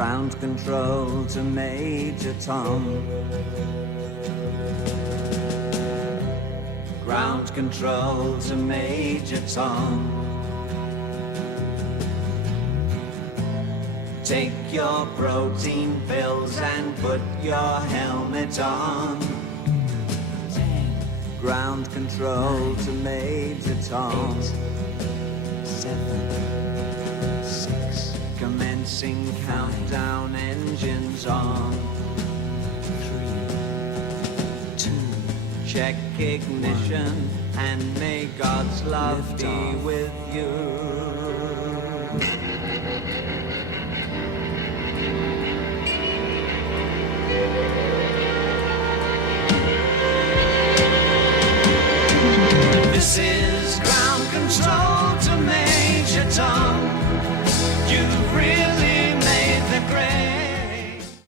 Ground control to Major Tom. Ground control to Major Tom. Take your protein pills and put your helmet on. 10. Ground control 9, to Major Tom. 8, 7, 6. Commencing countdown, engines on. 3, 2. Check ignition and may God's love be with you. This is ground control to Major Tom. You've really